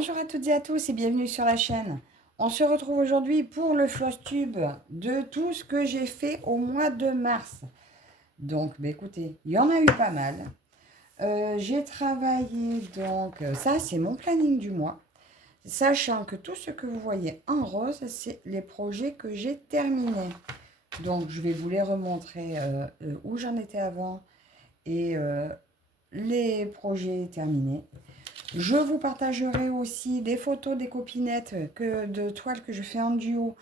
Bonjour à toutes et à tous et bienvenue sur la chaîne. On se retrouve aujourd'hui pour le floss tube de tout ce que j'ai fait au mois de mars. Donc, écoutez, il y en a eu pas mal. J'ai travaillé, donc, ça c'est mon planning du mois. Sachant que tout ce que vous voyez en rose, c'est les projets que j'ai terminés. Donc, je vais vous les remontrer où j'en étais avant et les projets terminés. Je vous partagerai aussi des photos des copinettes de toiles que je fais en duo,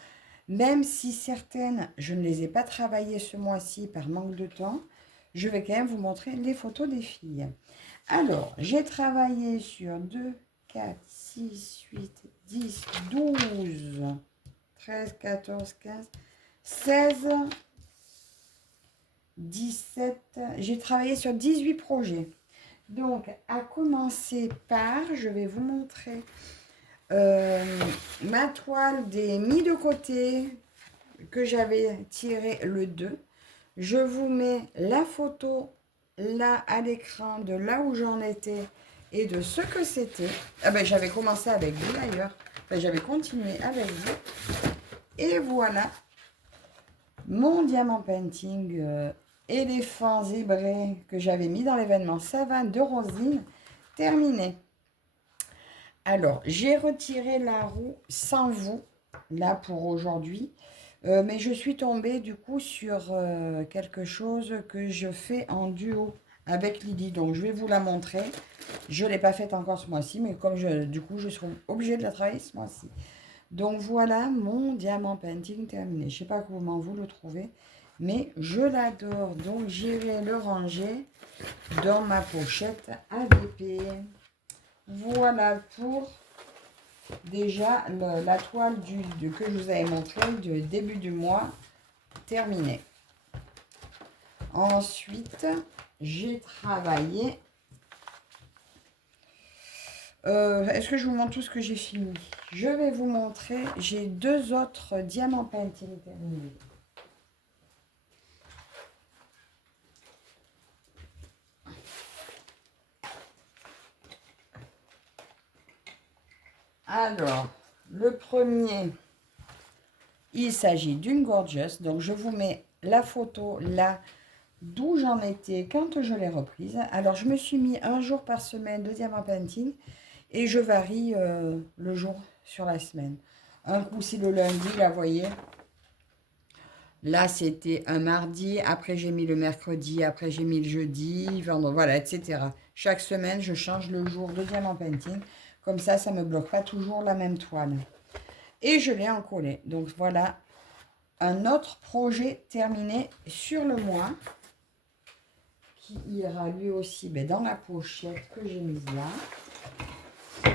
même si certaines, je ne les ai pas travaillées ce mois-ci par manque de temps. Je vais quand même vous montrer les photos des filles. Alors, j'ai travaillé sur 2, 4, 6, 8, 10, 12, 13, 14, 15, 16, 17. J'ai travaillé sur 18 projets. Donc, à commencer par, je vais vous montrer ma toile des mis de côté que j'avais tiré le 2. Je vous mets la photo là à l'écran de là où j'en étais et de ce que c'était. Ah ben, j'avais commencé avec vous d'ailleurs. Enfin, j'avais continué avec vous. Et voilà mon diamant painting éléphant zébré que j'avais mis dans l'événement Savane de Rosine terminé. Alors, j'ai retiré la roue sans vous, là pour aujourd'hui, mais je suis tombée du coup sur quelque chose que je fais en duo avec Lydie. Donc, je vais vous la montrer. Je ne l'ai pas faite encore ce mois-ci, mais comme du coup, je serai obligée de la travailler ce mois-ci. Donc, voilà mon diamant painting terminé. Je ne sais pas comment vous le trouvez, mais je l'adore. Donc, j'irai le ranger dans ma pochette ADP. Voilà pour déjà la toile que je vous avais montré du début du mois terminée. Ensuite, j'ai travaillé. Est-ce que je vous montre tout ce que j'ai fini? Je vais vous montrer. J'ai deux autres diamants painting terminés. Alors, le premier, il s'agit d'une gorgeous. Donc, je vous mets la photo là d'où j'en étais quand je l'ai reprise. Alors, je me suis mis un jour par semaine de diamant painting et je varie le jour sur la semaine. Un coup, c'est le lundi, là, vous voyez. Là, c'était un mardi. Après, j'ai mis le mercredi. Après, j'ai mis le jeudi, vendredi, voilà, etc. Chaque semaine, je change le jour de diamant painting. Comme ça ne me bloque pas toujours la même toile. Et je l'ai encollé. Donc, voilà un autre projet terminé sur le mois qui ira lui aussi dans la pochette que j'ai mise là.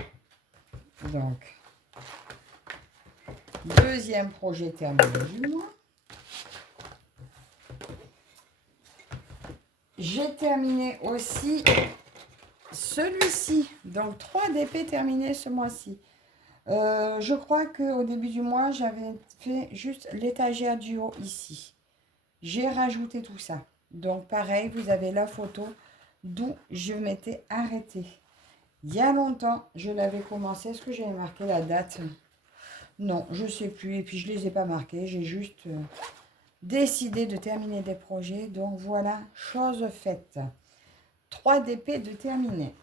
Donc, deuxième projet terminé du mois. J'ai terminé aussi celui-ci. Donc, 3 DP terminés ce mois-ci. Je crois qu'au début du mois, j'avais fait juste l'étagère du haut ici. J'ai rajouté tout ça. Donc, pareil, vous avez la photo d'où je m'étais arrêtée. Il y a longtemps, je l'avais commencé. Est-ce que j'avais marqué la date? Non, je ne sais plus. Et puis, je ne les ai pas marqués. J'ai juste décidé de terminer des projets. Donc, voilà, chose faite. 3 DP de terminer.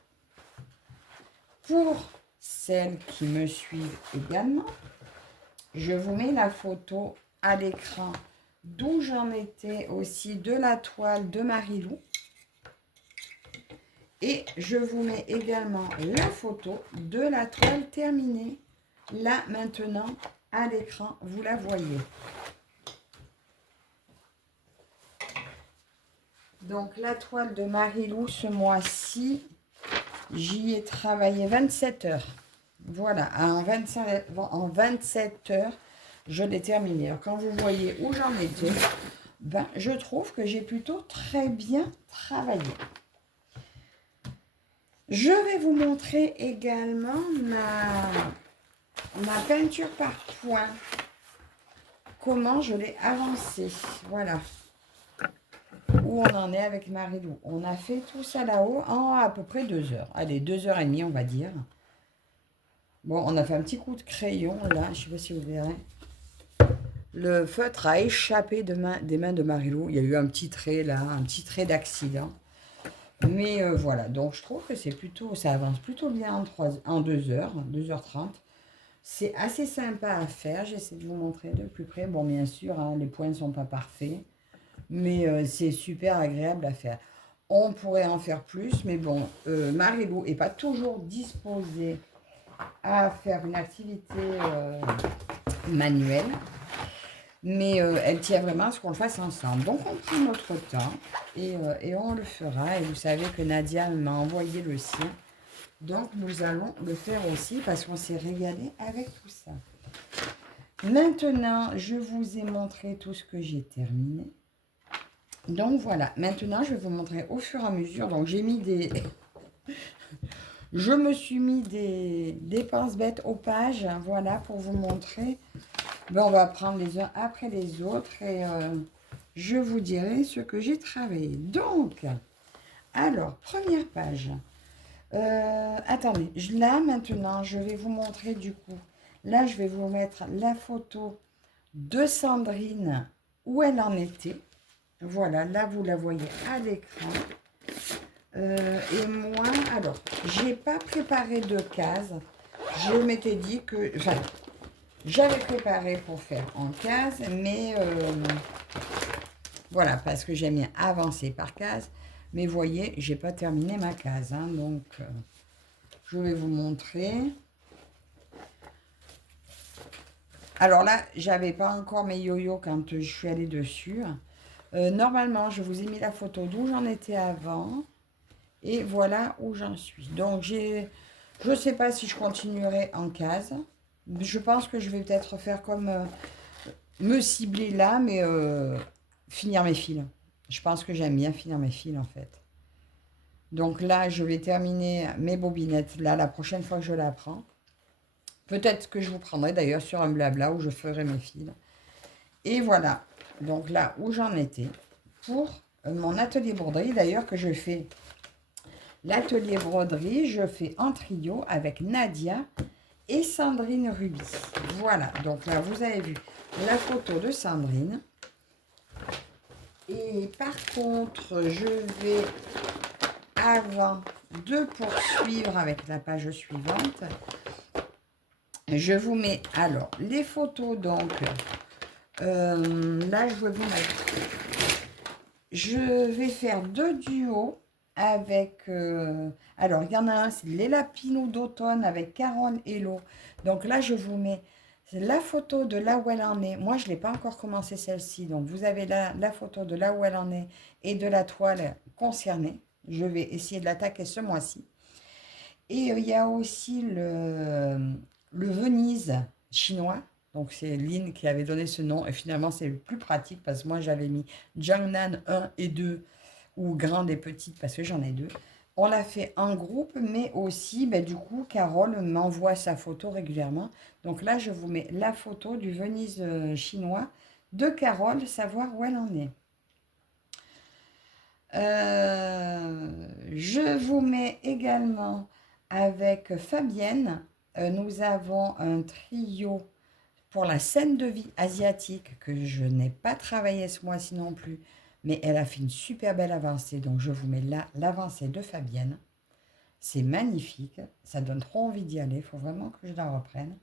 Pour celles qui me suivent également, je vous mets la photo à l'écran d'où j'en étais aussi de la toile de Marilou. Et je vous mets également la photo de la toile terminée. Là, maintenant, à l'écran, vous la voyez. Donc, la toile de Marilou, ce mois-ci, j'y ai travaillé 27 heures. Voilà, en 27 heures, je l'ai terminé. Alors, quand vous voyez où j'en étais, je trouve que j'ai plutôt très bien travaillé. Je vais vous montrer également ma peinture par points. Comment je l'ai avancée. Voilà. Où on en est avec Marilou. On a fait tout ça là-haut en à peu près 2 heures. Allez, 2h30, on va dire. Bon, on a fait un petit coup de crayon, là. Je ne sais pas si vous verrez. Le feutre a échappé des mains de Marilou. Il y a eu un petit trait, là, un petit trait d'accident. Mais voilà, donc je trouve que c'est plutôt, ça avance plutôt bien en 2 heures, 2h30. C'est assez sympa à faire. J'essaie de vous montrer de plus près. Bon, bien sûr, hein, les points ne sont pas parfaits. Mais c'est super agréable à faire. On pourrait en faire plus, mais bon, Marilou n'est pas toujours disposée à faire une activité manuelle, mais elle tient vraiment à ce qu'on le fasse ensemble. Donc on prend notre temps et on le fera. Et vous savez que Nadia m'a envoyé le sien. Donc nous allons le faire aussi parce qu'on s'est régalé avec tout ça. Maintenant, je vous ai montré tout ce que j'ai terminé. Donc voilà, maintenant je vais vous montrer au fur et à mesure. Donc j'ai mis des... je me suis mis des pince-bêtes aux pages, voilà, pour vous montrer. Ben, on va prendre les uns après les autres et je vous dirai ce que j'ai travaillé. Donc, alors, première page. Attendez, là maintenant, je vais vous montrer du coup. Là, je vais vous mettre la photo de Sandrine, où elle en était. Voilà, là, vous la voyez à l'écran. Et moi, alors, j'ai pas préparé de cases. Je m'étais dit que... Enfin, j'avais préparé pour faire en cases, mais... voilà, parce que j'aime bien avancer par cases. Mais voyez, j'ai pas terminé ma case. Hein, donc, je vais vous montrer. Alors là, j'avais pas encore mes yo-yo quand je suis allée dessus. Normalement, je vous ai mis la photo d'où j'en étais avant. Et voilà où j'en suis. Donc, je ne sais pas si je continuerai en case. Je pense que je vais peut-être faire comme me cibler là, mais finir mes fils. Je pense que j'aime bien finir mes fils en fait. Donc là, je vais terminer mes bobinettes là la prochaine fois que je la prends. Peut-être que je vous prendrai d'ailleurs sur un blabla où je ferai mes fils. Et voilà. Donc là où j'en étais pour mon atelier broderie d'ailleurs que je fais. L'atelier broderie, je fais en trio avec Nadia et Sandrine Ruby. Voilà, donc là, vous avez vu la photo de Sandrine. Et par contre, je vais, avant de poursuivre avec la page suivante, je vous mets alors les photos. Donc, là, je vais vous mettre... Je vais faire 2 duos avec... alors, il y en a un, c'est les lapinous d'automne avec Carole et Hello. Donc là, je vous mets la photo de là où elle en est. Moi, je ne l'ai pas encore commencé celle-ci. Donc, vous avez la photo de là où elle en est et de la toile concernée. Je vais essayer de l'attaquer ce mois-ci. Et il y a aussi le Venise chinois. Donc, c'est Lynn qui avait donné ce nom. Et finalement, c'est le plus pratique parce que moi, j'avais mis Jiangnan 1 et 2 ou grande et petite parce que j'en ai 2. On l'a fait en groupe, mais aussi, ben, du coup, Carole m'envoie sa photo régulièrement. Donc là, je vous mets la photo du Venise chinois de Carole, savoir où elle en est. Je vous mets également avec Fabienne. Nous avons un trio pour la scène de vie asiatique que je n'ai pas travaillé ce mois-ci non plus. Mais elle a fait une super belle avancée. Donc, je vous mets là l'avancée de Fabienne. C'est magnifique. Ça donne trop envie d'y aller. Il faut vraiment que je la reprenne.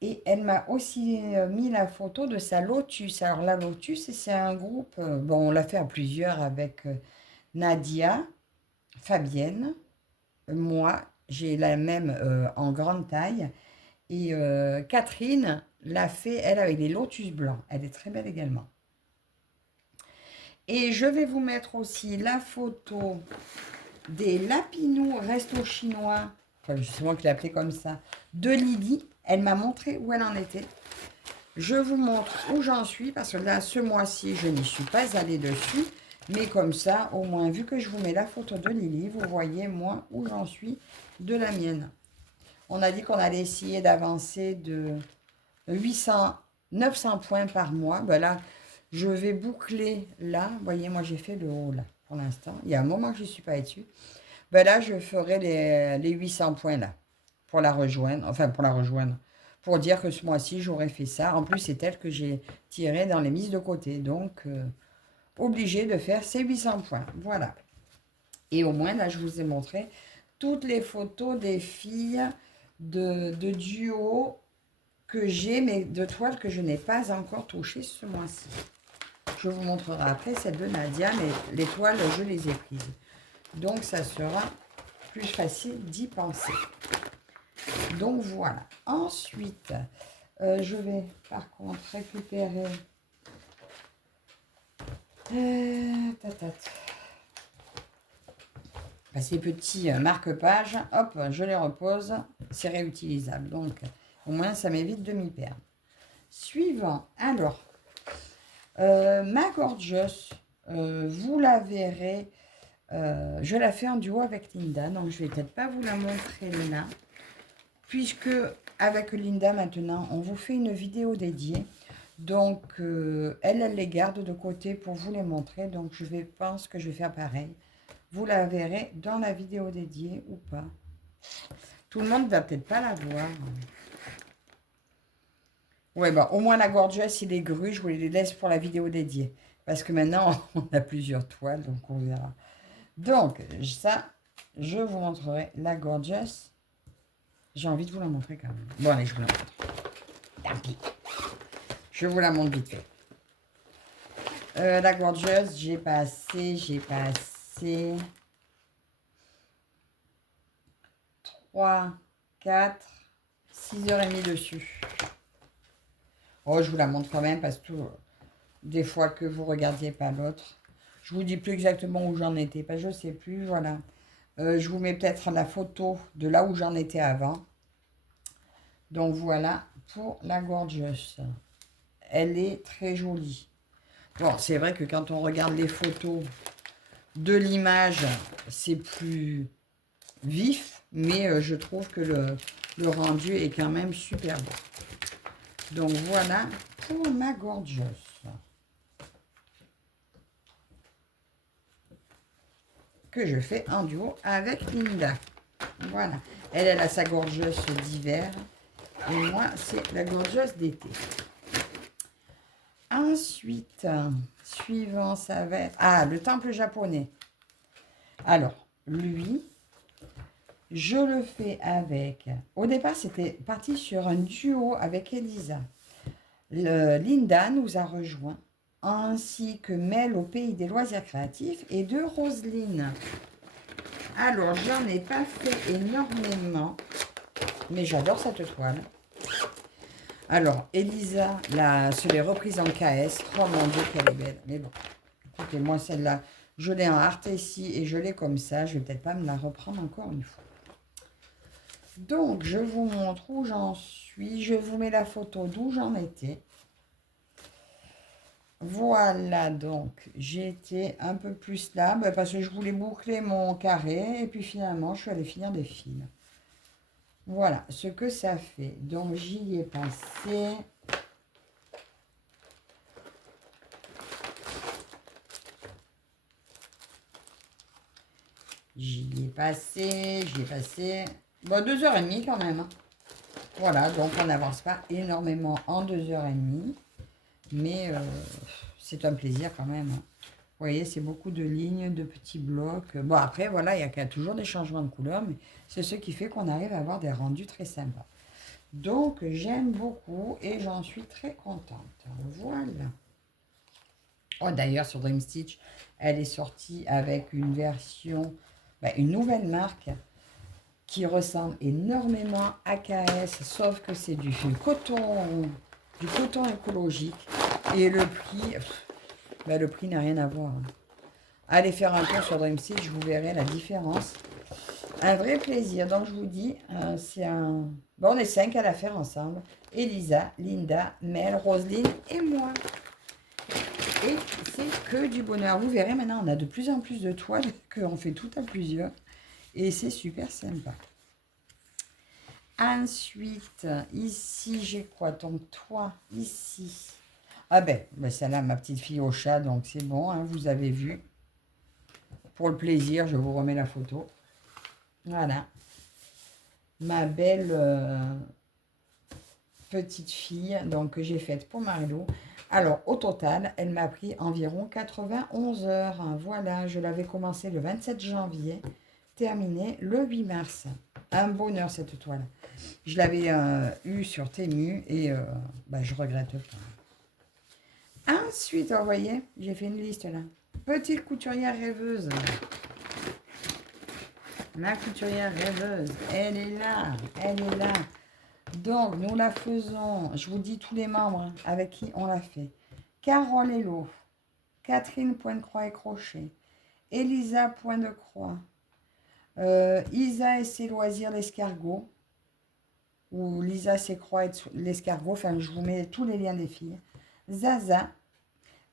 Et elle m'a aussi mis la photo de sa Lotus. Alors, la Lotus, c'est un groupe... bon, on l'a fait à plusieurs avec Nadia, Fabienne, moi. J'ai la même en grande taille. Et Catherine l'a fait, elle, avec des lotus blancs. Elle est très belle également. Et je vais vous mettre aussi la photo des lapinous resto chinois. Enfin, c'est moi qui l'ai appelé comme ça. De Lydie. Elle m'a montré où elle en était. Je vous montre où j'en suis. Parce que là, ce mois-ci, je n'y suis pas allée dessus. Mais comme ça, au moins, vu que je vous mets la photo de Lily, vous voyez, moi, où j'en suis de la mienne. On a dit qu'on allait essayer d'avancer de 900 points par mois. Ben là, je vais boucler là. Vous voyez, moi, j'ai fait le haut là pour l'instant. Il y a un moment que je ne suis pas dessus. Ben là, je ferai les 800 points là. pour la rejoindre, enfin pour la rejoindre, pour dire que ce mois-ci, j'aurais fait ça. En plus, c'est elle que j'ai tiré dans les mises de côté. Donc, obligé de faire ces 800 points. Voilà. Et au moins, là, je vous ai montré toutes les photos des filles de duo que j'ai, mais de toiles que je n'ai pas encore touchées ce mois-ci. Je vous montrerai après celle de Nadia, mais les toiles, je les ai prises. Donc, ça sera plus facile d'y penser. Donc, voilà. Ensuite, je vais, par contre, récupérer... Ces petits marque-pages, hop, je les repose, c'est réutilisable. Donc, au moins, ça m'évite de m'y perdre. Suivant, alors, ma Gorgeous, vous la verrez, je la fais en duo avec Linda, donc je vais peut-être pas vous la montrer là, puisque avec Linda maintenant, on vous fait une vidéo dédiée. Donc, elle les garde de côté pour vous les montrer, donc pense que je vais faire pareil. Vous la verrez dans la vidéo dédiée ou pas. Tout le monde ne va peut-être pas la voir. Ouais, bah, au moins la Gorgeous et les grues, je vous les laisse pour la vidéo dédiée. Parce que maintenant, on a plusieurs toiles, donc on verra. Donc, ça, je vous montrerai la Gorgeous. J'ai envie de vous la montrer quand même. Bon, allez, je vous la montre. Tant pis. Je vous la montre vite fait. La Gorgeous, j'ai passé 3, 4, 6h30 dessus. Oh, je vous la montre quand même parce que des fois que vous regardiez pas l'autre. Je vous dis plus exactement où j'en étais, parce que je sais plus, voilà. Je vous mets peut-être la photo de là où j'en étais avant. Donc voilà pour la Gorgeous. Elle est très jolie. Bon, c'est vrai que quand on regarde les photos de l'image, c'est plus vif, mais je trouve que le rendu est quand même super beau. Donc voilà pour ma Gorgeous. Que je fais en duo avec Linda. Voilà. Elle a sa Gorgeous d'hiver. Et moi, c'est la Gorgeous d'été. Ensuite, suivant, ça va être... Ah, le temple japonais. Alors, lui, je le fais avec... Au départ, c'était parti sur un duo avec Elisa. Linda nous a rejoint, ainsi que Mel au Pays des Loisirs Créatifs et de Roselyne. Alors, j'en ai pas fait énormément, mais j'adore cette toile. Alors, Elisa, se l'est reprise en KS. Oh mon Dieu, qu'elle est belle. Mais bon, écoutez, moi, celle-là, je l'ai en art ici et je l'ai comme ça. Je vais peut-être pas me la reprendre encore une fois. Donc, je vous montre où j'en suis. Je vous mets la photo d'où j'en étais. Voilà, donc, j'étais un peu plus là, parce que je voulais boucler mon carré. Et puis, finalement, je suis allée finir des fils. Voilà ce que ça fait. Donc, j'y ai passé... J'y ai passé... Bon, 2h30 quand même. Hein. Voilà, donc on n'avance pas énormément en 2h30. Mais c'est un plaisir quand même. Hein. Vous voyez, c'est beaucoup de lignes, de petits blocs. Bon, après, voilà, il y a toujours des changements de couleurs, mais c'est ce qui fait qu'on arrive à avoir des rendus très sympas. Donc, j'aime beaucoup et j'en suis très contente. Voilà. Oh, d'ailleurs, sur Dream Stitch, elle est sortie avec une version, une nouvelle marque qui ressemble énormément à KS, sauf que c'est du coton écologique. Et le prix n'a rien à voir. Allez faire un tour sur Dream Stitch, vous verrez la différence. Un vrai plaisir. Donc, je vous dis, c'est un... Bon, on est 5 à la faire ensemble. Elisa, Linda, Mel, Roselyne et moi. Et c'est que du bonheur. Vous verrez, maintenant, on a de plus en plus de toiles, qu'on fait tout à plusieurs. Et c'est super sympa. Ensuite, ici, j'ai quoi? Donc, toi, ici. Ah celle-là, ma petite fille au chat, donc c'est bon, hein, vous avez vu. Pour le plaisir, je vous remets la photo. Voilà. ma belle petite fille, donc que j'ai faite pour Marilou. Alors, au total, elle m'a pris environ 91 heures. Voilà, je l'avais commencé le 27 janvier, terminé le 8 mars. Un bonheur, cette toile. Je l'avais eue sur Temu et bah, je regrette pas. Ensuite, vous voyez, j'ai fait une liste là. Petite couturière rêveuse. Ma couturière rêveuse, elle est là, elle est là. Donc, nous la faisons, je vous dis tous les membres avec qui on l'a fait. Carole Hello, Catherine Point de Croix et Crochet, Elisa Point de Croix, Isa et ses loisirs l'escargot, ou Lisa ses croix et l'escargot, enfin je vous mets tous les liens des filles. Zaza,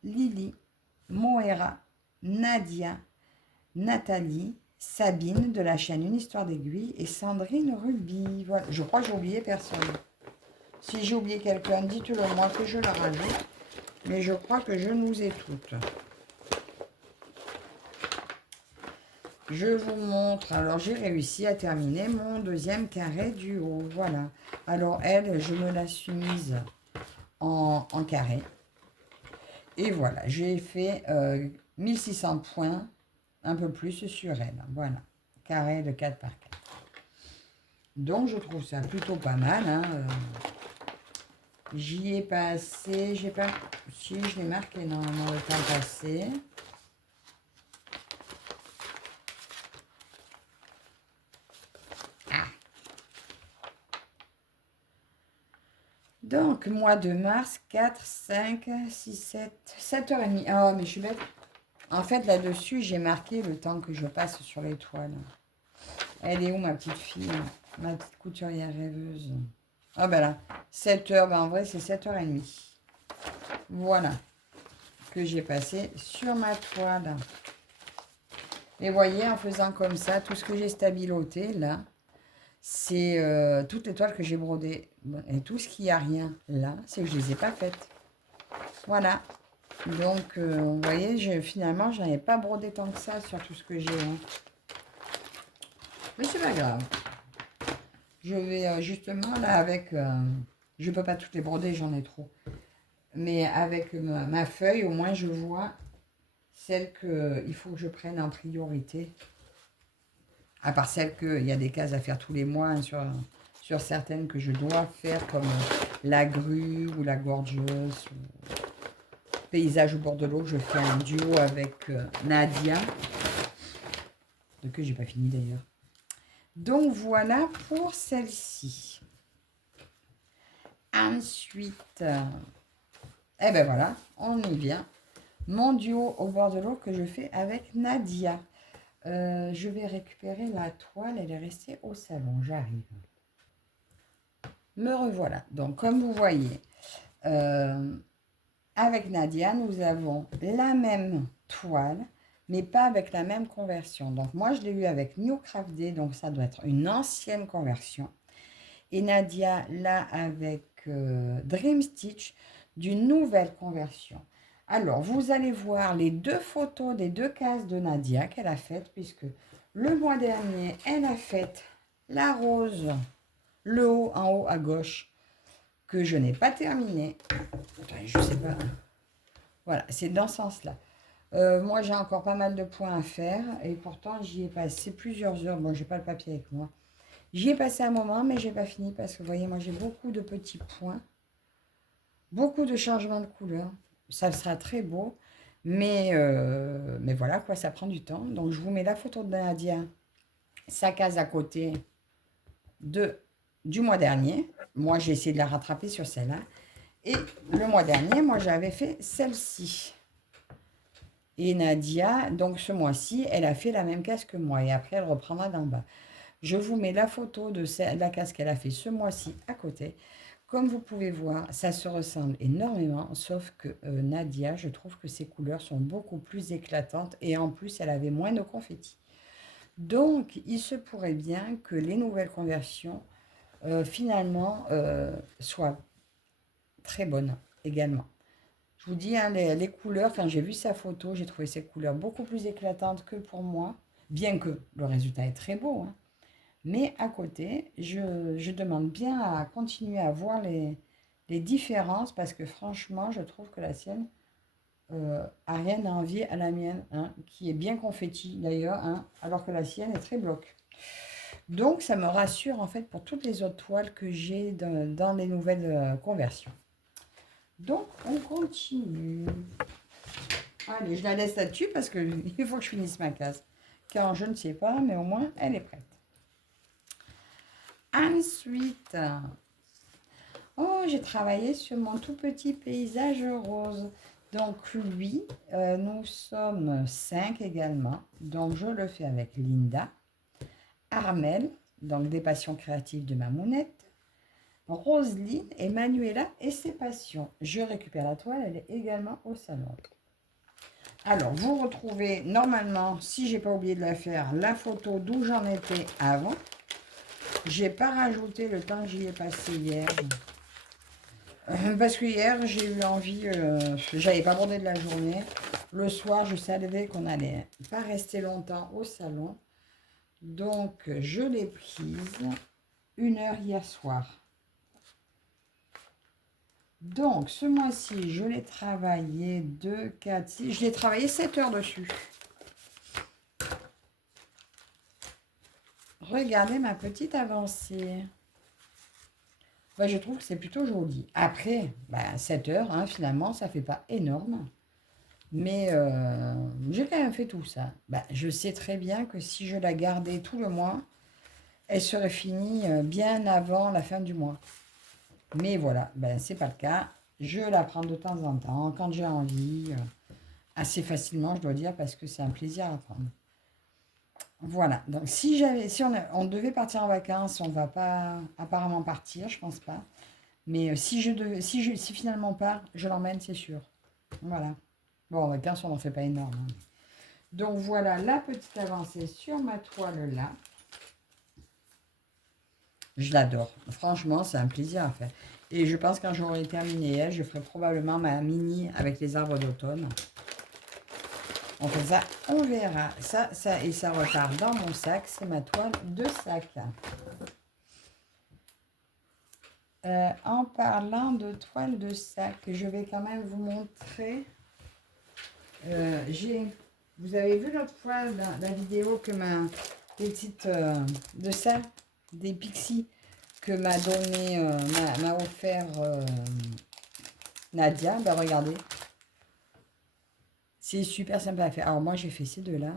Lily, Moera, Nadia, Nathalie, Sabine de la chaîne Une Histoire d'Aiguille et Sandrine Ruby. Voilà. Je crois que j'ai oublié personne. Si j'ai oublié quelqu'un, dites-le moi que je le rajoute. Mais je crois que je nous ai toutes. Je vous montre. Alors, j'ai réussi à terminer mon deuxième carré du haut. Voilà. Alors, elle, je me la suis mise en carré. Et voilà, j'ai fait 1600 points, un peu plus sur elle. Voilà, carré de 4 par 4. Donc, je trouve ça plutôt pas mal. Hein. J'y ai passé, j'ai pas... Si, je l'ai marqué normalement le temps passé. Ah. Donc, mois de mars, 4, 5, 6, 7, 7h30. Oh, mais je suis bête. En fait, là-dessus, j'ai marqué le temps que je passe sur les toiles. Elle est où, ma petite fille? Ma petite couturière rêveuse. Ah ben là, 7 heures, ben en vrai c'est 7h30. Voilà, que j'ai passé sur ma toile. Et voyez, en faisant comme ça, tout ce que j'ai stabiloté là, c'est toutes les toiles que j'ai brodées. Et tout ce qui a rien là, c'est que je les ai pas faites. Voilà. Donc, vous voyez, finalement, je n'avais pas brodé tant que ça sur tout ce que j'ai. Hein. Mais c'est pas grave. Je vais justement là avec... je peux pas toutes les broder, j'en ai trop. Mais avec ma feuille, au moins je vois celles qu'il faut que je prenne en priorité. À part celles qu'il y a des cases à faire tous les mois, hein, sur certaines que je dois faire, comme la grue ou la gorgeuse, ou paysage au bord de l'eau, que je fais un duo avec Nadia, de que j'ai pas fini d'ailleurs. Donc voilà pour celle-ci. Ensuite, eh ben voilà, on y vient. Mon duo au bord de l'eau que je fais avec Nadia. Je vais récupérer la toile, elle est restée au salon, j'arrive. Me revoilà. Donc, comme vous voyez, avec Nadia, nous avons la même toile, mais pas avec la même conversion. Donc, moi, je l'ai eu avec New Craft Day, donc ça doit être une ancienne conversion. Et Nadia, là, avec Dream Stitch, d'une nouvelle conversion. Alors, vous allez voir les deux photos des deux cases de Nadia qu'elle a faites, puisque le mois dernier, elle a fait la rose, le haut en haut à gauche, que je n'ai pas terminé. Attends, je sais pas. Voilà, c'est dans ce sens-là. Moi, j'ai encore pas mal de points à faire, et pourtant, j'y ai passé plusieurs heures. Bon, j'ai pas le papier avec moi. J'y ai passé un moment, mais j'ai pas fini, parce que, vous voyez, moi, j'ai beaucoup de petits points. Beaucoup de changements de couleurs. Ça sera très beau. Mais voilà, quoi, ça prend du temps. Donc, je vous mets la photo de Nadia, sa case à côté du mois dernier. Moi, j'ai essayé de la rattraper sur celle-là. Et le mois dernier, moi, j'avais fait celle-ci. Et Nadia, donc ce mois-ci, elle a fait la même case que moi. Et après, elle reprendra d'en bas. Je vous mets la photo de la case qu'elle a fait ce mois-ci à côté. Comme vous pouvez voir, ça se ressemble énormément, sauf que Nadia, je trouve que ses couleurs sont beaucoup plus éclatantes et en plus, elle avait moins de confetti. Donc, il se pourrait bien que les nouvelles conversions, finalement, soient très bonnes également. Je vous dis, hein, les couleurs, quand j'ai vu sa photo, j'ai trouvé ses couleurs beaucoup plus éclatantes que pour moi, bien que le résultat est très beau. Hein. Mais à côté, je demande bien à continuer à voir les différences parce que franchement, je trouve que la sienne a rien à envier à la mienne, hein, qui est bien confetti d'ailleurs, hein, alors que la sienne est très bloc. Donc, ça me rassure en fait pour toutes les autres toiles que j'ai dans les nouvelles conversions. Donc, on continue. Allez, je la laisse là-dessus parce qu'il faut que je finisse ma case. Car je ne sais pas, mais au moins, elle est prête. Ensuite, oh, j'ai travaillé sur mon tout petit paysage rose. Donc, lui, nous sommes 5 également. Donc, je le fais avec Linda, Armel, donc des passions créatives de Mamounette, Roselyne et Manuela et ses passions. Je récupère la toile, elle est également au salon. Alors, vous retrouvez normalement, si j'ai pas oublié de la faire, la photo d'où j'en étais avant. J'ai pas rajouté le temps que j'y ai passé hier. Parce que hier, j'ai eu envie, j'avais pas bordé de la journée. Le soir, je savais qu'on allait pas rester longtemps au salon. Donc, je l'ai prise 1 heure hier soir. Donc, ce mois-ci, je l'ai travaillé 2, 4, 6. Je l'ai travaillé 7 heures dessus. Regardez ma petite avancée. Ouais, je trouve que c'est plutôt joli. Après, 7 heures, hein, finalement, ça fait pas énorme. Mais j'ai quand même fait tout ça. Je sais très bien que si je la gardais tout le mois, elle serait finie bien avant la fin du mois. Mais voilà, c'est pas le cas. Je la prends de temps en temps, quand j'ai envie, assez facilement, je dois dire, parce que c'est un plaisir à prendre. Voilà, donc si on devait partir en vacances, on ne va pas apparemment partir, je pense pas. Mais si finalement pas, je l'emmène, c'est sûr. Voilà. Bon, en vacances, on n'en fait pas énorme, hein. Donc voilà la petite avancée sur ma toile là. Je l'adore. Franchement, c'est un plaisir à faire. Et je pense que quand j'aurai terminé elle, je ferai probablement ma mini avec les arbres d'automne. On fait ça, on verra. Ça, et ça repart dans mon sac. C'est ma toile de sac. En parlant de toile de sac, je vais quand même vous montrer. Vous avez vu l'autre fois dans la vidéo que des petites de ça, des pixies que m'a donné, m'a offert Nadia. Regardez. C'est super sympa à faire. Alors moi j'ai fait ces deux-là.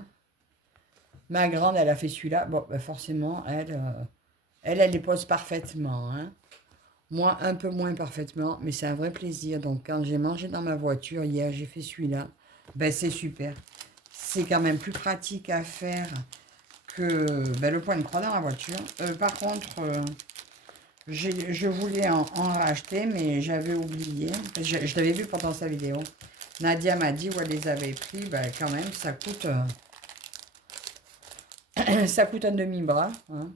Ma grande elle a fait celui-là. Bon forcément elle les pose parfaitement, hein. Moi un peu moins parfaitement, mais c'est un vrai plaisir. Donc quand j'ai mangé dans ma voiture hier, j'ai fait celui-là. C'est super. C'est quand même plus pratique à faire que le point de croix dans la voiture. Par contre, je voulais en racheter, mais j'avais oublié. Je l'avais vu pendant sa vidéo. Nadia m'a dit où elle les avait pris. Quand même, ça coûte, ça coûte un demi-bras, hein.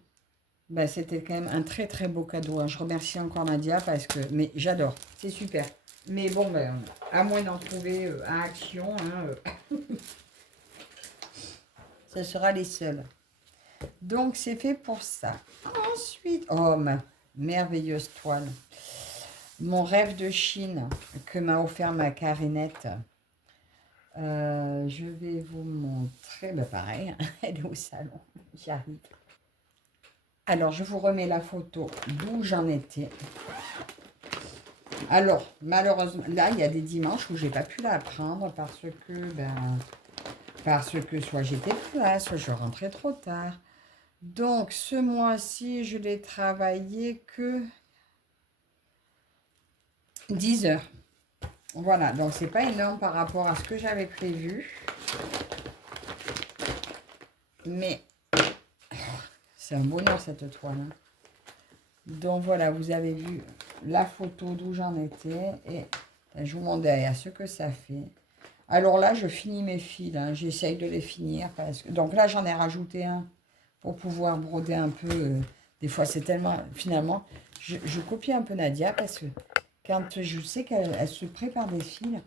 C'était quand même un très très beau cadeau, hein. Je remercie encore Nadia parce que... Mais j'adore, c'est super. Mais bon, à moins d'en trouver à Action, hein, ce sera les seuls. Donc, c'est fait pour ça. Ensuite, oh, ma merveilleuse toile. Mon rêve de Chine que m'a offert ma Carinette. Je vais vous montrer. Pareil, elle est au salon. J'y arrive. Alors, je vous remets la photo d'où j'en étais. Alors, malheureusement, là, il y a des dimanches où j'ai pas pu la prendre parce que soit j'étais pas là, soit je rentrais trop tard. Donc, ce mois-ci, je l'ai travaillé que 10 heures. Voilà, donc c'est pas énorme par rapport à ce que j'avais prévu. Mais c'est un bonheur cette toile, hein. Donc voilà, vous avez vu la photo d'où j'en étais. Et je vous montre derrière ce que ça fait. Alors là, je finis mes fils, hein. J'essaye de les finir. Donc là, j'en ai rajouté un pour pouvoir broder un peu. Des fois, c'est tellement... Finalement, je copie un peu Nadia parce que quand je sais qu'elle se prépare des fils,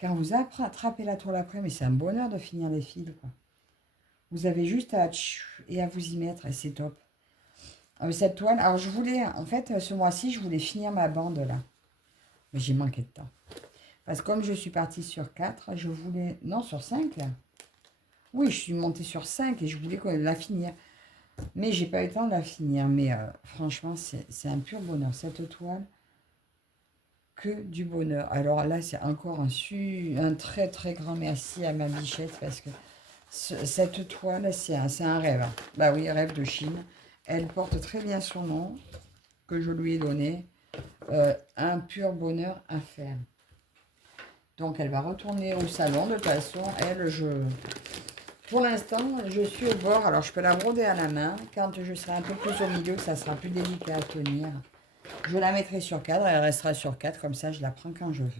quand vous attrapez la toile après, mais c'est un bonheur de finir les fils, quoi. Vous avez juste à vous y mettre et c'est top. Cette toile, alors je voulais, en fait, ce mois-ci, je voulais finir ma bande là. Mais j'ai manqué de temps. Parce que comme je suis partie sur 4, je voulais... Non, sur 5 là. Oui, je suis montée sur 5 et je voulais la finir. Mais j'ai pas eu le temps de la finir. Mais franchement, c'est un pur bonheur. Cette toile, que du bonheur. Alors là, c'est encore un très très grand merci à ma bichette parce que cette toile, c'est un rêve. Hein. Bah oui, rêve de Chine. Elle porte très bien son nom que je lui ai donné. Un pur bonheur à faire. Donc, elle va retourner au salon. De toute façon, pour l'instant, je suis au bord. Alors, je peux la broder à la main. Quand je serai un peu plus au milieu, ça sera plus délicat à tenir. Je la mettrai sur cadre. Elle restera sur 4. Comme ça, je la prends quand je veux.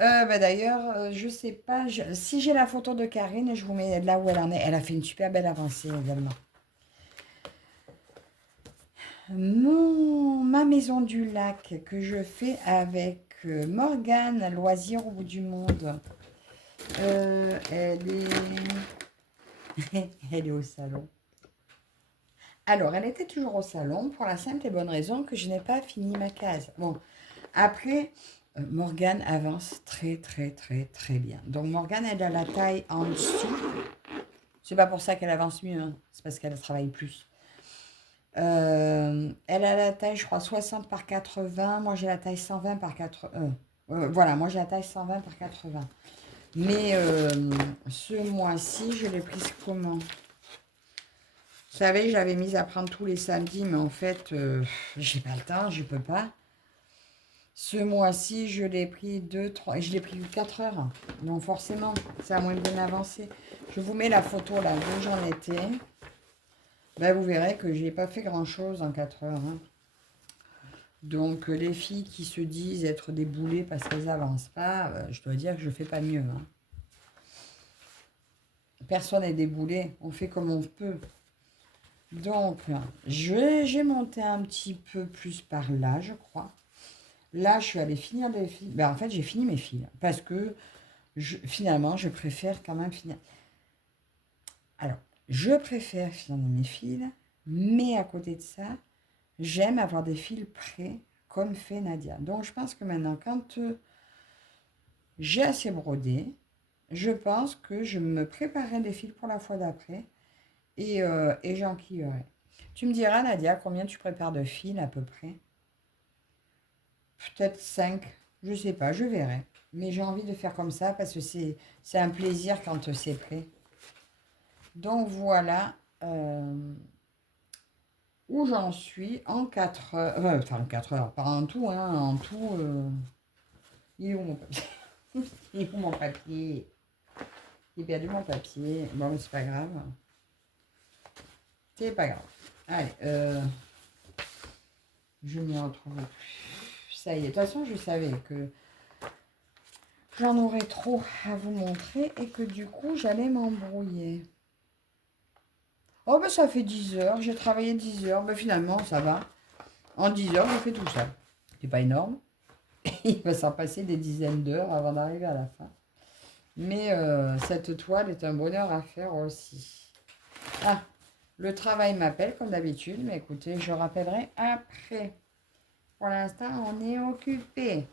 D'ailleurs, je sais pas. Si j'ai la photo de Karine, je vous mets là où elle en est. Elle a fait une super belle avancée également. Ma maison du lac que je fais avec Morgane, Loisir au bout du monde. Elle est au salon. Alors, elle était toujours au salon pour la simple et bonne raison que je n'ai pas fini ma case. Bon, après, Morgane avance très, très, très, très bien. Donc, Morgane, elle a la taille en dessous. C'est pas pour ça qu'elle avance mieux, hein. C'est parce qu'elle travaille plus. Elle a la taille, je crois, 60 par 80. Moi, j'ai la taille 120 par 80. Voilà, moi, j'ai la taille 120 par 80. Mais ce mois-ci, je l'ai prise comment? Vous savez, j'avais mis à prendre tous les samedis, mais en fait, j'ai pas le temps, je peux pas. Ce mois-ci, je l'ai pris 2, 3, et je l'ai pris 4 heures. Donc forcément, ça a moins bien avancé. Je vous mets la photo là d'où j'en étais. Ben, vous verrez que j'ai pas fait grand-chose en 4 heures. Hein. Donc les filles qui se disent être des boulets parce qu'elles n'avancent pas, je dois dire que je fais pas mieux. Hein. Personne n'est des boulets, on fait comme on peut. Donc, j'ai monté un petit peu plus par là, je crois. Là, je suis allée finir des fils. Ben, en fait, j'ai fini mes fils. Parce que, finalement, je préfère quand même finir. Alors, je préfère finir mes fils. Mais à côté de ça, j'aime avoir des fils prêts, comme fait Nadia. Donc, je pense que maintenant, quand j'ai assez brodé, je pense que je me préparerai des fils pour la fois d'après. Et j'enquillerai. Tu me diras, Nadia, combien tu prépares de fils à peu près? Peut-être 5, je sais pas, je verrai. Mais j'ai envie de faire comme ça parce que c'est un plaisir quand c'est prêt. Donc voilà où j'en suis en 4 heures. Enfin, en 4 heures, pas en tout, hein, en tout. Il est où mon papier? Il est où mon papier? J'ai perdu mon papier. Bon, mais c'est pas grave. C'est pas grave. Allez, je m'y retrouve plus. Ça y est, de toute façon, je savais que j'en aurais trop à vous montrer et que du coup, j'allais m'embrouiller. Oh, ben ça fait 10 heures. J'ai travaillé 10 heures. Ben finalement, ça va. En 10 heures, je fais tout ça. C'est pas énorme. Il va s'en passer des dizaines d'heures avant d'arriver à la fin. Mais cette toile est un bonheur à faire aussi. Ah, le travail m'appelle comme d'habitude. Mais écoutez, je rappellerai après. Pour l'instant, on est occupé.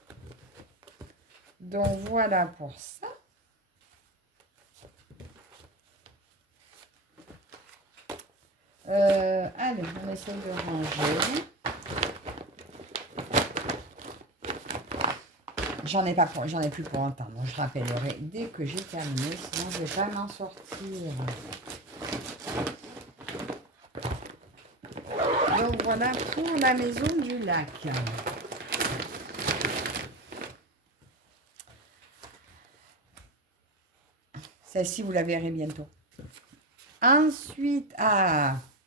Donc voilà pour ça. Allez, on essaye de ranger. J'en ai plus pour longtemps. Donc je rappellerai dès que j'ai terminé, sinon je ne vais pas m'en sortir. Donc voilà pour la maison du lac. Celle-ci, vous la verrez bientôt. Ensuite,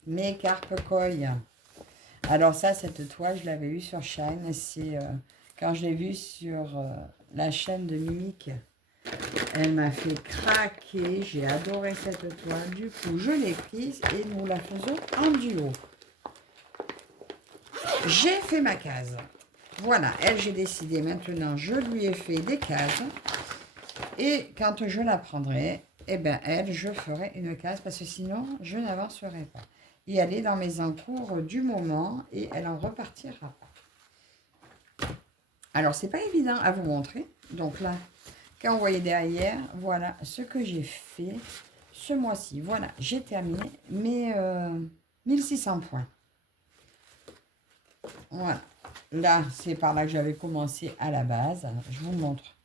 mes carpes koi. Alors ça, cette toile, je l'avais eue sur Shine. C'est quand je l'ai vue sur la chaîne de Mimique. Elle m'a fait craquer. J'ai adoré cette toile. Du coup, je l'ai prise et nous la faisons en duo. J'ai fait ma case. Voilà, elle, j'ai décidé maintenant, je lui ai fait des cases. Et quand je la prendrai, eh bien, elle, je ferai une case parce que sinon, je n'avancerai pas. et elle est dans mes encours du moment et elle en repartira pas. Alors, c'est pas évident à vous montrer. Donc là, quand vous voyez derrière, voilà ce que j'ai fait ce mois-ci. Voilà, j'ai terminé mes 1600 points. Voilà. Là, c'est par là que j'avais commencé à la base. Alors, je vous montre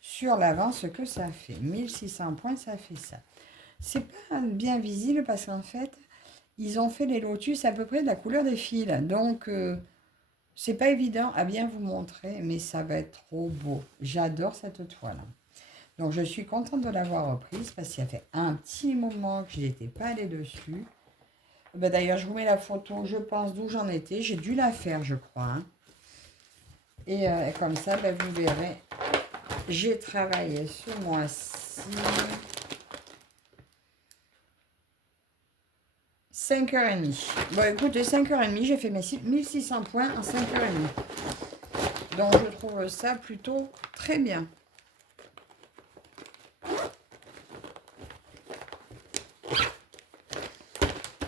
sur l'avant ce que ça fait. 1600 points, ça fait ça. C'est pas bien visible parce qu'en fait, ils ont fait les lotus à peu près de la couleur des fils. Donc, c'est pas évident à bien vous montrer, mais ça va être trop beau. J'adore cette toile. Donc, je suis contente de l'avoir reprise parce qu'il y a fait un petit moment que je n'étais pas allée dessus. Ben, d'ailleurs, je vous mets la photo, je pense, d'où j'en étais. J'ai dû la faire, je crois. Hein. Et comme ça, ben, vous verrez, j'ai travaillé ce mois-ci 5h30. Bon, écoutez, 5h30, j'ai fait mes 1600 points en 5h30. Donc, je trouve ça plutôt très bien.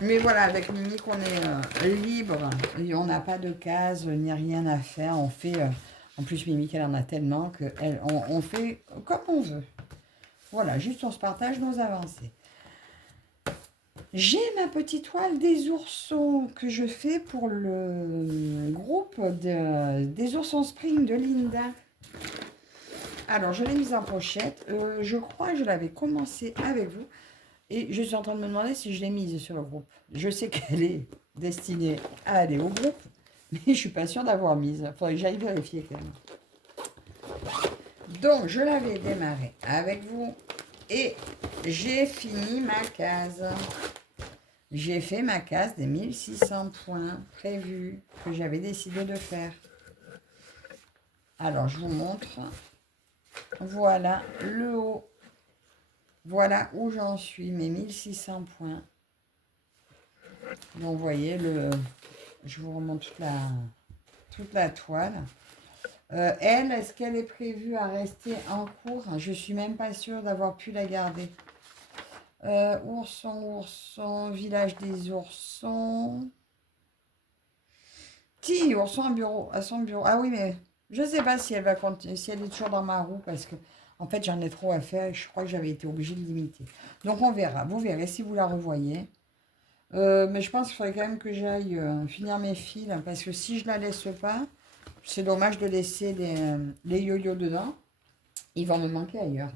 Mais voilà, avec Mimic, on est libre. Et on n'a pas de cases ni rien à faire. On fait... en plus, Mimic, elle en a tellement qu'on fait comme on veut. Voilà, juste on se partage nos avancées. J'ai ma petite toile des oursons que je fais pour le groupe des oursons Spring de Linda. Alors, je l'ai mise en pochette. Je crois que je l'avais commencé avec vous. Et je suis en train de me demander si je l'ai mise sur le groupe. Je sais qu'elle est destinée à aller au groupe, mais je ne suis pas sûre d'avoir mise. Il faudrait que j'aille vérifier quand même. Donc, je l'avais démarré avec vous. Et j'ai fini ma case. J'ai fait ma case des 1600 points prévus que j'avais décidé de faire. Alors, je vous montre. Voilà le haut. Voilà où j'en suis, mes 1600 points. Donc, vous voyez, je vous remonte toute la toile. Elle, est-ce qu'elle est prévue à rester en cours? Je ne suis même pas sûre d'avoir pu la garder. Ourson, village des oursons. Si, ourson à son bureau. Ah oui, mais je ne sais pas si elle va continuer, si elle est toujours dans ma roue parce que, en fait, j'en ai trop à faire et je crois que j'avais été obligée de limiter. Donc, on verra. Vous verrez si vous la revoyez. Mais je pense qu'il faudrait quand même que j'aille finir mes fils parce que si je la laisse pas, c'est dommage de laisser les yo-yo dedans. Ils vont me manquer ailleurs.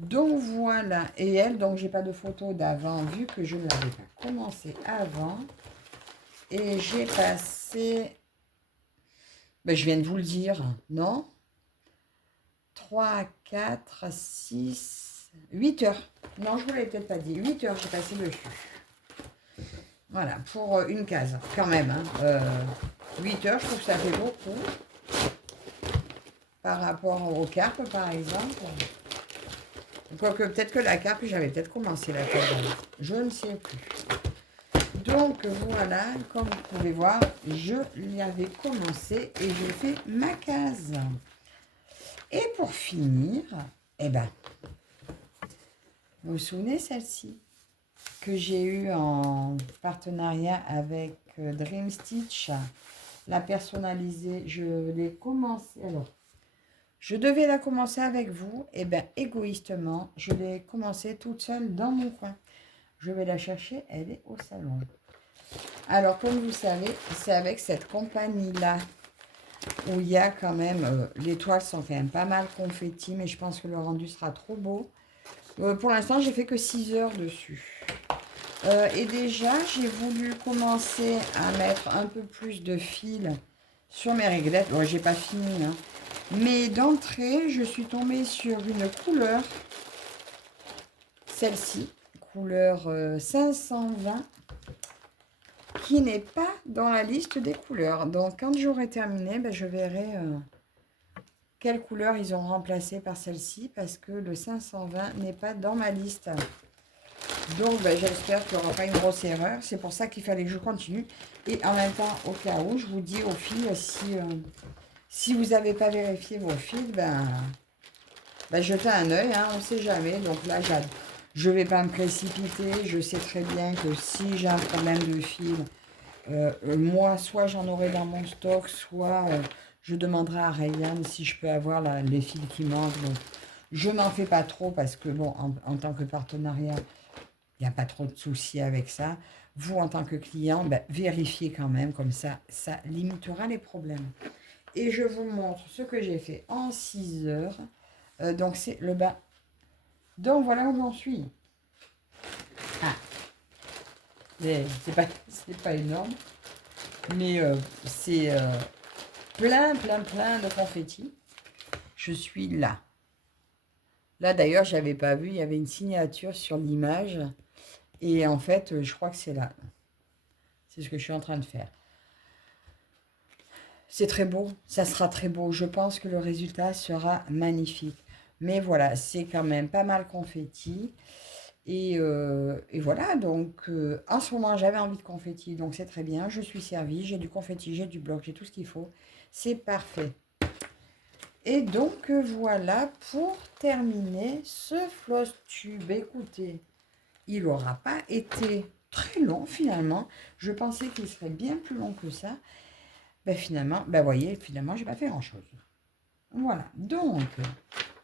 Donc voilà. Et elle, donc j'ai pas de photo d'avant vu que je ne l'avais pas commencé avant. Et j'ai passé... Ben, je viens de vous le dire, non 3, 4, 6, 8 heures. Non, je ne vous l'avais peut-être pas dit. 8 heures, j'ai passé dessus. Voilà, pour une case, quand même. Hein. 8 heures, je trouve que ça fait beaucoup. Par rapport aux carpes, par exemple. Quoique, peut-être que la carpe, j'avais peut-être commencé la case. Je ne sais plus. Donc, voilà, comme vous pouvez voir, je l'avais commencé et j'ai fait ma case. Et pour finir, eh ben, vous vous souvenez celle-ci que j'ai eue en partenariat avec Dream Stitch, la personnalisée, je l'ai commencé, alors, je devais la commencer avec vous, et bien égoïstement, je l'ai commencé toute seule dans mon coin. Je vais la chercher, elle est au salon. Alors, comme vous savez, c'est avec cette compagnie-là où il y a quand même, les toiles sont quand même pas mal confetti, mais je pense que le rendu sera trop beau. Pour l'instant, j'ai fait que 6 heures dessus. Et déjà, j'ai voulu commencer à mettre un peu plus de fil sur mes réglettes. Bon, j'ai pas fini, hein. Mais d'entrée, je suis tombée sur une couleur, celle-ci, couleur 520, qui n'est pas dans la liste des couleurs. Donc, quand j'aurai terminé, ben, je verrai quelle couleur ils ont remplacé par celle-ci, parce que le 520 n'est pas dans ma liste. Donc, ben, j'espère qu'il n'y aura pas une grosse erreur. C'est pour ça qu'il fallait que je continue. Et en même temps, au cas où, je vous dis aux filles, si vous n'avez pas vérifié vos fils, ben jetez un œil, hein, on ne sait jamais. Donc là, Je ne vais pas me précipiter. Je sais très bien que si j'ai un problème de fil, moi, soit j'en aurai dans mon stock, soit je demanderai à Ryan si je peux avoir les fils qui manquent. Donc, je m'en fais pas trop parce que, bon, en tant que partenariat, il n'y a pas trop de soucis avec ça. Vous, en tant que client, ben, vérifiez quand même, comme ça limitera les problèmes. Et je vous montre ce que j'ai fait en 6 heures. Donc, c'est le bas. Donc, voilà où j'en suis. Ah, c'est pas énorme, mais c'est plein de confettis. Je suis là. Là, d'ailleurs, je n'avais pas vu, il y avait une signature sur l'image. Et en fait, je crois que c'est là. C'est ce que je suis en train de faire. C'est très beau, ça sera très beau. Je pense que le résultat sera magnifique. Mais voilà, c'est quand même pas mal confetti. Et voilà, donc en ce moment, j'avais envie de confetti, donc c'est très bien. Je suis servie, j'ai du confetti, j'ai du bloc, j'ai tout ce qu'il faut. C'est parfait. Et donc voilà pour terminer ce floss tube. Écoutez, il n'aura pas été très long finalement. Je pensais qu'il serait bien plus long que ça. Ben finalement, ben voyez, finalement, j'ai pas fait grand-chose. Voilà. Donc,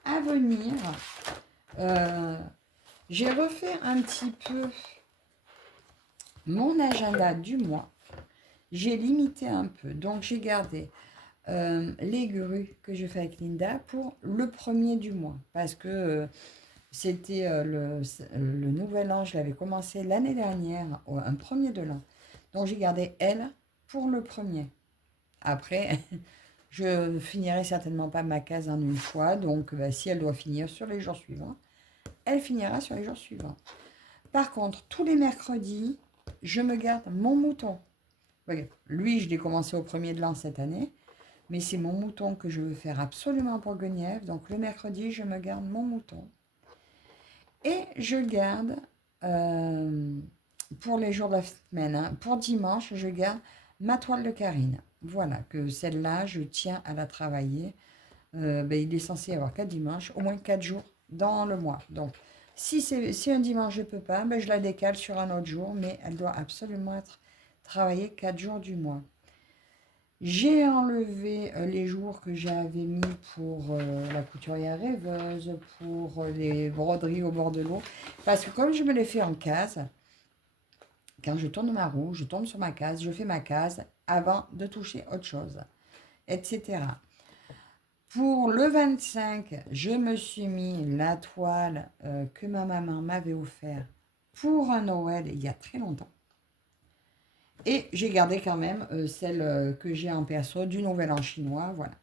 à venir, j'ai refait un petit peu mon agenda du mois. J'ai limité un peu. Donc, j'ai gardé les grues que je fais avec Linda pour le premier du mois. Parce que c'était le nouvel an, je l'avais commencé l'année dernière, un premier de l'an. Donc, j'ai gardé elle pour le premier. Après, je finirai certainement pas ma case en une fois. Donc, si elle doit finir sur les jours suivants, elle finira sur les jours suivants. Par contre, tous les mercredis, je me garde mon mouton. Lui, je l'ai commencé au premier de l'an cette année. Mais c'est mon mouton que je veux faire absolument pour Guenièvre. Donc, le mercredi, je me garde mon mouton. Et je garde, pour les jours de la semaine, hein, pour dimanche, je garde ma toile de Karine. Voilà, que celle-là, je tiens à la travailler. Il est censé y avoir 4 dimanches, au moins 4 jours dans le mois. Donc, si un dimanche je ne peux pas, je la décale sur un autre jour, mais elle doit absolument être travaillée 4 jours du mois. J'ai enlevé les jours que j'avais mis pour la couturière rêveuse, pour les broderies au bord de l'eau, parce que comme je me les fais en case, quand je tourne ma roue, je tombe sur ma case, je fais ma case avant de toucher autre chose, etc. Pour le 25, je me suis mis la toile que ma maman m'avait offert pour un Noël il y a très longtemps. Et j'ai gardé quand même celle que j'ai en perso du Nouvel An chinois, voilà.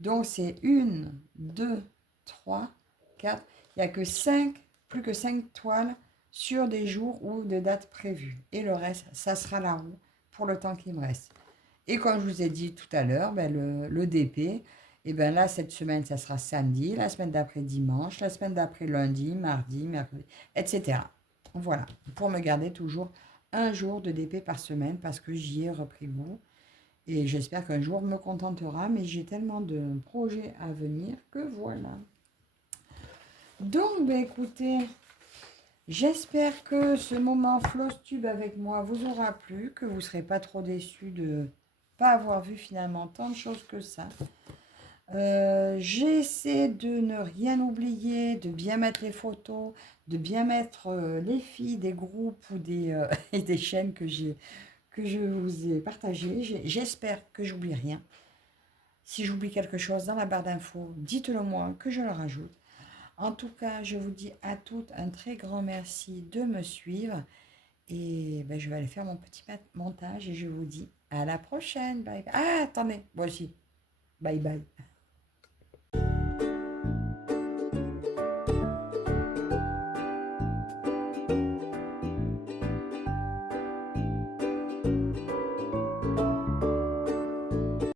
Donc c'est 1, 2, 3, 4. Il n'y a que 5, plus que 5 toiles sur des jours ou des dates prévues. Et le reste, ça sera la roue pour le temps qui me reste. Et comme je vous ai dit tout à l'heure, le DP, et bien là, cette semaine, ça sera samedi, la semaine d'après dimanche, la semaine d'après lundi, mardi, mercredi, etc. Voilà, pour me garder toujours un jour de DP par semaine parce que j'y ai repris goût. Et j'espère qu'un jour me contentera, mais j'ai tellement de projets à venir que voilà. Donc, écoutez, j'espère que ce moment floss tube avec moi vous aura plu, que vous ne serez pas trop déçus de ne pas avoir vu finalement tant de choses que ça. J'essaie de ne rien oublier, de bien mettre les photos, de bien mettre les filles des groupes ou et des chaînes que je vous ai partagées. J'espère que j'oublie rien. Si j'oublie quelque chose dans la barre d'infos, dites-le moi que je le rajoute. En tout cas, je vous dis à toutes un très grand merci de me suivre. Et je vais aller faire mon petit montage et je vous dis à la prochaine. Bye bye. Ah, attendez, moi aussi. Bye bye.